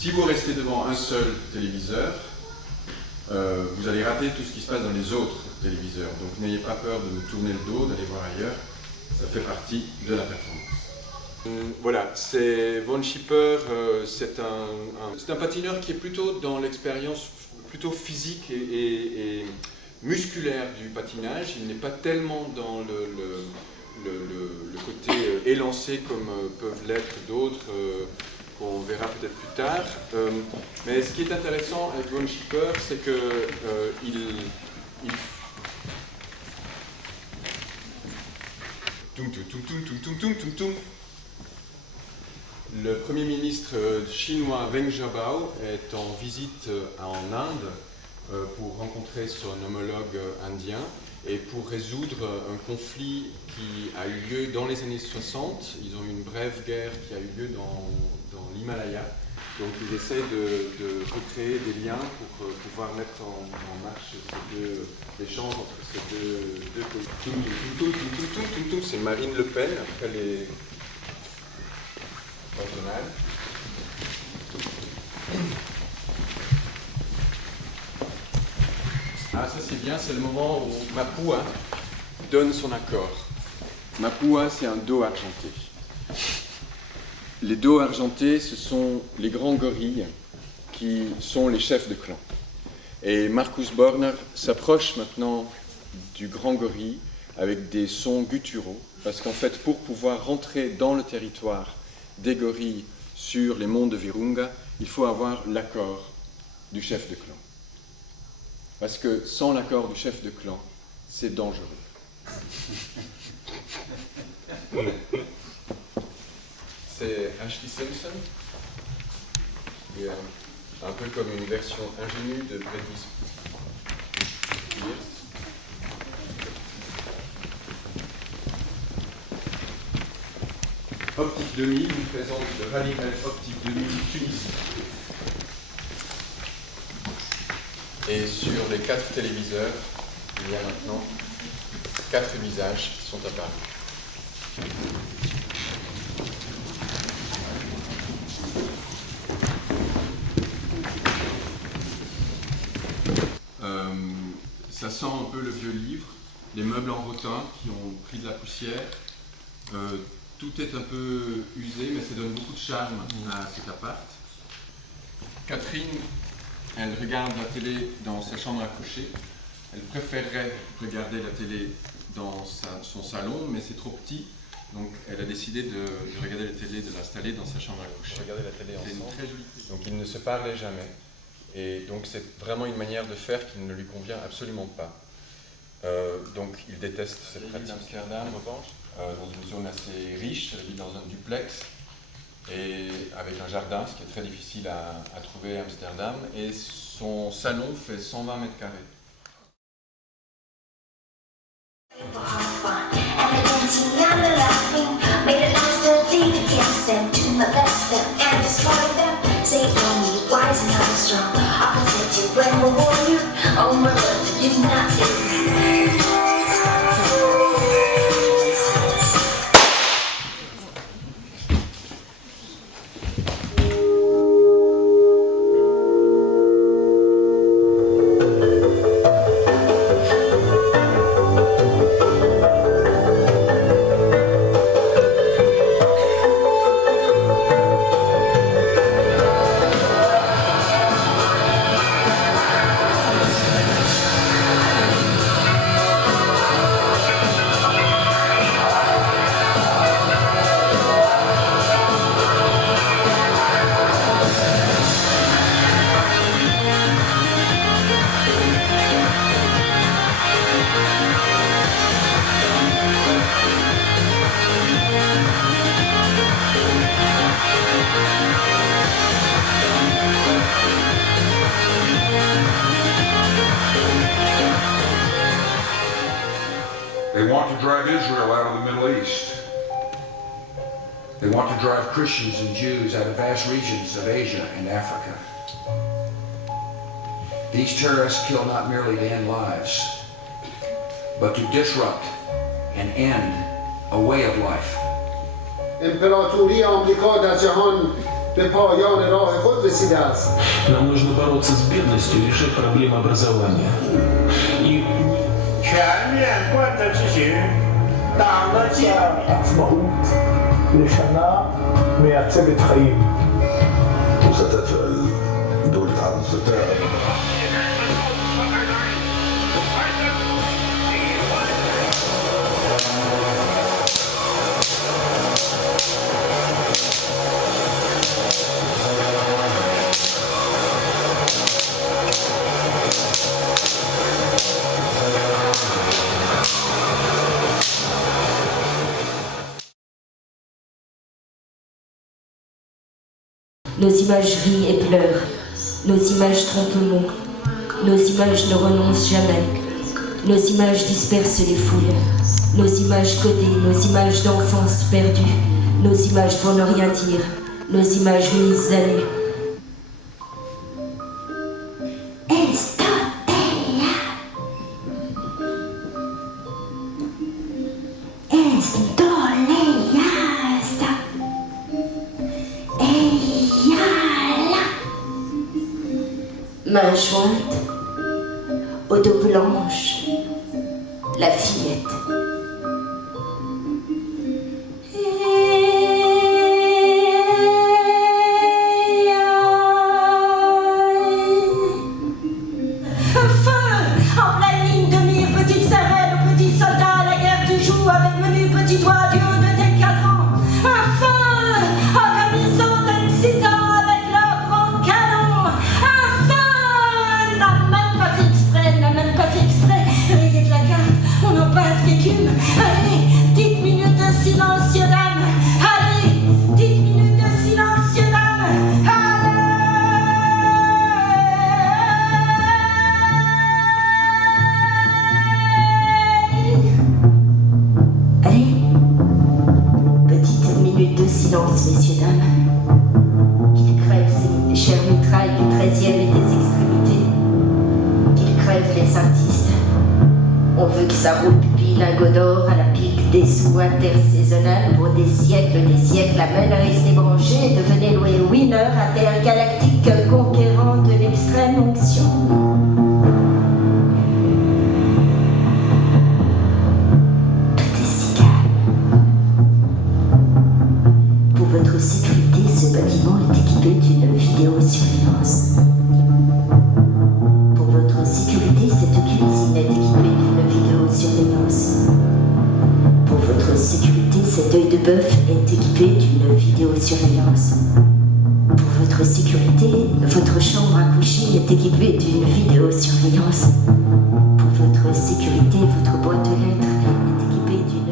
Si vous restez devant un seul téléviseur, vous allez rater tout ce qui se passe dans les autres téléviseurs. Donc n'ayez pas peur de tourner le dos, d'aller voir ailleurs. Ça fait partie de la performance. Voilà, c'est Von Schipper, c'est un patineur qui est plutôt dans l'expérience plutôt physique et musculaire du patinage. Il n'est pas tellement dans le côté élancé comme peuvent l'être d'autres qu'on verra peut-être plus tard. Mais ce qui est intéressant avec Von Schipper, c'est que le Premier ministre chinois Wen Jiabao est en visite en Inde pour rencontrer son homologue indien et pour résoudre un conflit qui a eu lieu dans les années 60. Ils ont eu une brève guerre qui a eu lieu dans l'Himalaya. Donc ils essayent de recréer des liens pour pouvoir mettre en marche ces deux échanges entre ces deux pays. C'est Marine Le Pen, après les régionales. Ah, ça c'est bien, c'est le moment où Mapua donne son accord. Mapua, c'est un dos argenté. Les dos argentés, ce sont les grands gorilles qui sont les chefs de clan. Et Marcus Borner s'approche maintenant du grand gorille avec des sons gutturaux, parce qu'en fait, pour pouvoir rentrer dans le territoire des gorilles sur les monts de Virunga, il faut avoir l'accord du chef de clan. Parce que sans l'accord du chef de clan, c'est dangereux. C'est Ashley Simpson, qui est un peu comme une version ingénue de Britney Spears. Optique 2000 nous présente le Rallye Raid Optique 2000 Tunisie. Et sur les 4 téléviseurs, il y a maintenant 4 visages qui sont apparus. Ça sent un peu le vieux livre, les meubles en rotin qui ont pris de la poussière. Tout est un peu usé, mais ça donne beaucoup de charme à cet appart. Catherine, elle regarde la télé dans sa chambre à coucher. Elle préférerait regarder la télé dans son salon, mais c'est trop petit. Donc elle a décidé de regarder la télé, de l'installer dans sa chambre à coucher. Regarder la télé ensemble. Très jolie. Donc ils ne se parlaient jamais. Et donc c'est vraiment une manière de faire qui ne lui convient absolument pas. Donc il déteste cette pratique. d'Amsterdam, en revanche, dans une zone assez riche, elle vit dans un duplex, et avec un jardin, ce qui est très difficile à trouver à Amsterdam, et son salon fait 120 mètres carrés. They want to drive Israel out of the Middle East. They want to drive Christians and Jews out of vast regions of Asia and Africa. These terrorists kill not merely to end lives, but to disrupt and end a way of life. امپراتوری آمریکا در جهان به پایان راه خود رسیده است. Нам нужно бороться с бедностью, решать проблемы образования. И 全面贯彻执行党的基本 עצמאות לשנה מעצבת חיים. وستفعل دولة عدد ستار Nos images rient et pleurent, nos images trompent mot, nos images ne renoncent jamais, nos images dispersent les foules, nos images codées, nos images d'enfance perdue, nos images pour ne rien dire, nos images mises à nu. Main jointe, aux dos blanches, la fillette. Un feu en pleine ligne de mire, petite cervelle, petit soldat, la guerre tu joues avec menu petit doigt du haut de tes 4 ans. Un feu en garnison d'accident avec leur grand canon. Un feu n'a même pas fait exprès, rayé de la carte, on en passe d'écume. Allez, petite minute de silence, dames. Allez, petite minute de silence, dames. Allez, petite minute de silence, messieurs, dames. Qu'il crève ces chères mitrailles du 13e et des extrémités. Qu'il crève les artistes. On veut que ça roule pupille, lingot d'or à la pique des sous intersaisonnales pour des siècles, amène à rester branché et devenez loué winner intergalactique conquérant de l'extrême onction. Tout est si calme. Pour votre sécurité, ce bâtiment est équipé d'une vidéosurveillance. Pour votre sécurité, cette cuisine est équipée d'une vidéosurveillance. Pour votre sécurité, cet œil de bœuf est équipé d'une vidéosurveillance. Pour votre sécurité, votre chambre à coucher est équipée d'une vidéosurveillance. Pour votre sécurité, votre boîte aux lettres est équipée d'une